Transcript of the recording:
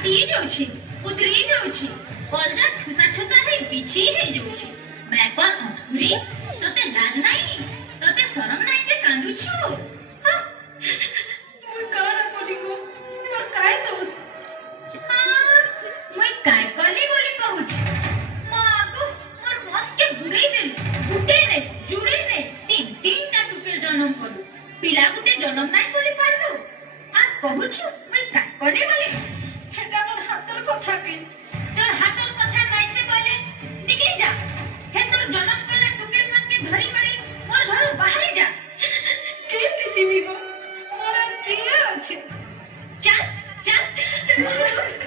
फाटी जाउछि उतरी जाउछि कलजा ठुसा ठुसा हे बिछि हे जाउछि मैपर अटकुरी तते लाज नाही तते शरम नाही जे कांदुछु मुई काना कली गो मोर काय दोष मुई काय कली बोली कहूछि मागो मोर मस के बुड़े देलु गुटे ने जुड़े ने तीन तीन टा टुके जन्म कलु पिला गुटे जन्म नाही करि पारलु आ कहूछु मुई काय कली बोली हेटा मोर हातर कथा के तोर हातर कथा कैसे बोले निकली जा हे तोर जन्म कला टुके मन के धरी करे मोर घर बाहर जा केते जीवी गो मोर दिया अछि चल चल